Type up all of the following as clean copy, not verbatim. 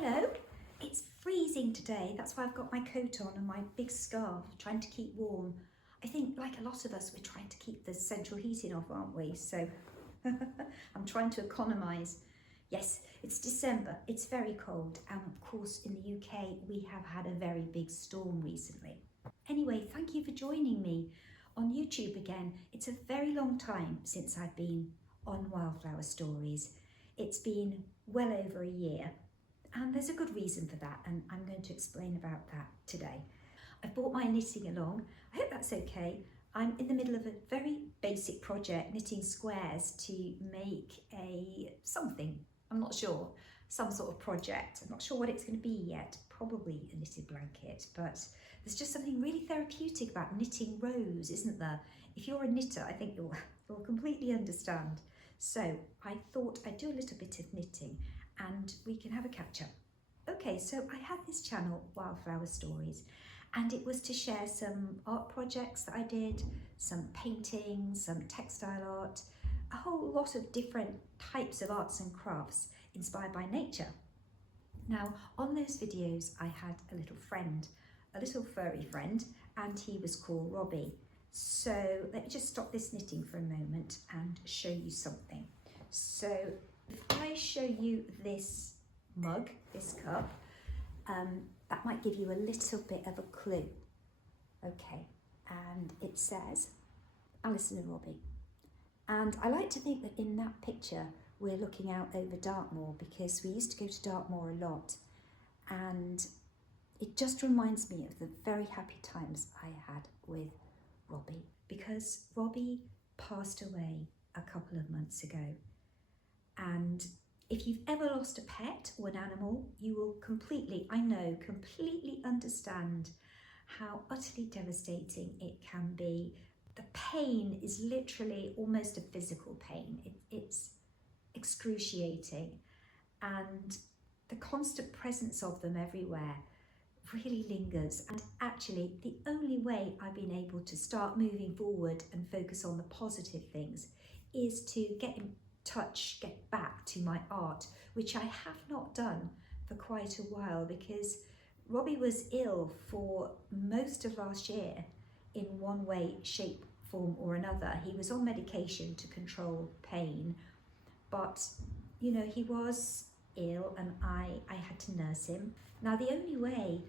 Hello, it's freezing today. That's why I've got my coat on and my big scarf, trying to keep warm. I think, like a lot of us, we're trying to keep the central heating off, aren't we? So I'm trying to economise. Yes, it's December, it's very cold, and of course in the UK we have had a very big storm recently. Anyway, thank you for joining me on YouTube again. It's a very long time since I've been on Wildflower Stories. It's been well over a year. And there's a good reason for that, and I'm going to explain about that today. I've brought my knitting along. I hope that's okay. I'm in the middle of a very basic project, knitting squares to make something. I'm not sure, some sort of project. I'm not sure what it's going to be yet, probably a knitted blanket, but there's just something really therapeutic about knitting rows, isn't there? If you're a knitter, I think you'll completely understand. So I thought I'd do a little bit of knitting and we can have a catch up. Okay, so I had this channel, Wildflower Stories, and it was to share some art projects that I did, some painting, some textile art, a whole lot of different types of arts and crafts inspired by nature. Now, on those videos, I had a little friend, a little furry friend, and he was called Robbie. So let me just stop this knitting for a moment and show you something. So if I show you this mug, this cup, that might give you a little bit of a clue. Okay, and it says Alison and Robbie. And I like to think that in that picture we're looking out over Dartmoor, because we used to go to Dartmoor a lot, and it just reminds me of the very happy times I had with Robbie, because Robbie passed away a couple of months ago. And if you've ever lost a pet or an animal, you will completely understand how utterly devastating it can be. The pain is literally almost a physical pain. It's excruciating. And the constant presence of them everywhere really lingers. And actually, the only way I've been able to start moving forward and focus on the positive things is to get back to my art, which I have not done for quite a while, because Robbie was ill for most of last year in one way, shape, form or another. He was on medication to control pain, but you know, he was ill and I had to nurse him. Now, the only way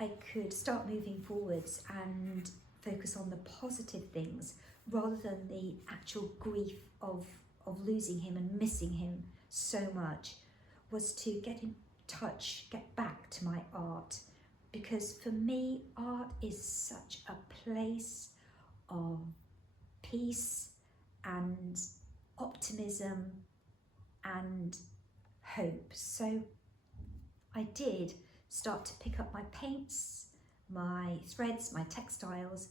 I could start moving forwards and focus on the positive things rather than the actual grief of losing him and missing him so much was to get back to my art. Because for me, art is such a place of peace and optimism and hope. So I did start to pick up my paints, my threads, my textiles,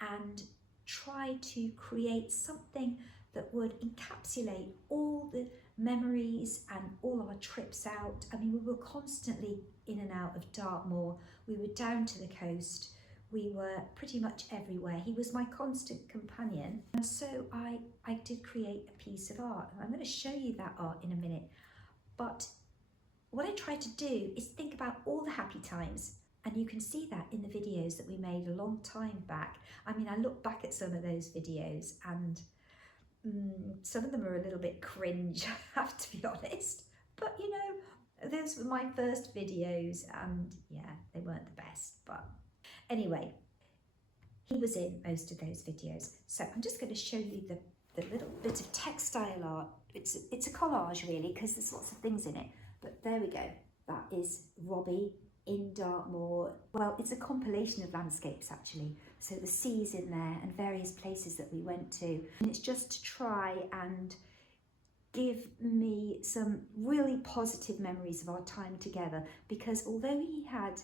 and try to create something that would encapsulate all the memories and all our trips out. I mean, we were constantly in and out of Dartmoor. We were down to the coast. We were pretty much everywhere. He was my constant companion. And so I did create a piece of art. And I'm going to show you that art in a minute. But what I tried to do is think about all the happy times. And you can see that in the videos that we made a long time back. I mean, I look back at some of those videos and some of them are a little bit cringe, I have to be honest. But you know, those were my first videos and yeah, they weren't the best. But anyway, he was in most of those videos. So I'm just going to show you the little bit of textile art. It's a collage really, because there's lots of things in it. But there we go. That is Robbie in Dartmoor. Well, it's a compilation of landscapes actually. So the sea's in there and various places that we went to. And it's just to try and give me some really positive memories of our time together, because although he had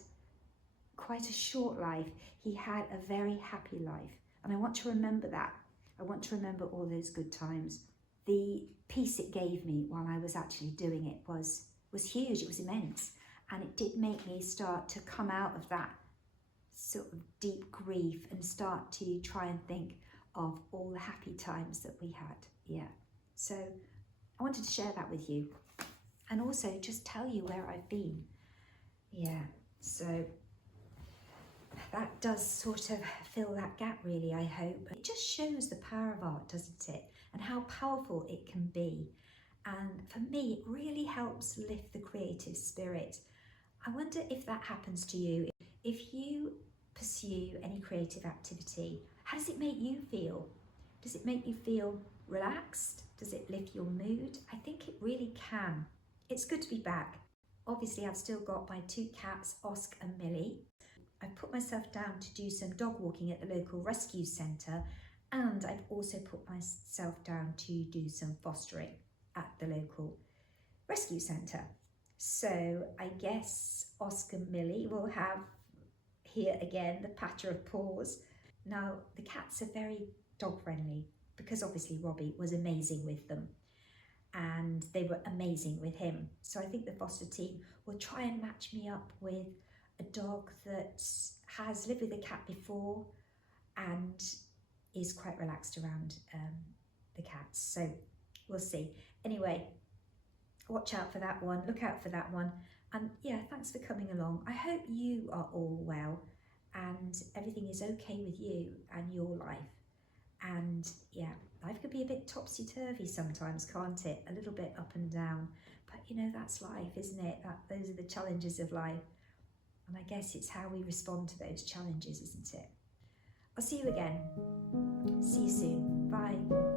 quite a short life, he had a very happy life. And I want to remember that. I want to remember all those good times. The peace it gave me while I was actually doing it was huge, it was immense. And it did make me start to come out of that sort of deep grief and start to try and think of all the happy times that we had. Yeah, so I wanted to share that with you and also just tell you where I've been. Yeah, so that does sort of fill that gap, really, I hope. It just shows the power of art, doesn't it? And how powerful it can be. And for me, it really helps lift the creative spirit. I wonder if that happens to you. If you pursue any creative activity, how does it make you feel? Does it make you feel relaxed? Does it lift your mood? I think it really can. It's good to be back. Obviously, I've still got my two cats, Oscar and Millie. I've put myself down to do some dog walking at the local rescue centre, and I've also put myself down to do some fostering at the local rescue centre. So I guess Oscar and Millie will have here again the patter of paws. Now the cats are very dog friendly because obviously Robbie was amazing with them and they were amazing with him. So I think the foster team will try and match me up with a dog that has lived with a cat before and is quite relaxed around the cats. So we'll see. Anyway, watch out for that one, look out for that one. And yeah, thanks for coming along. I hope you are all well and everything is okay with you and your life. And yeah, life could be a bit topsy-turvy sometimes, can't it? A little bit up and down. But you know, that's life, isn't it? Those are the challenges of life. And I guess it's how we respond to those challenges, isn't it? I'll see you again. See you soon. Bye.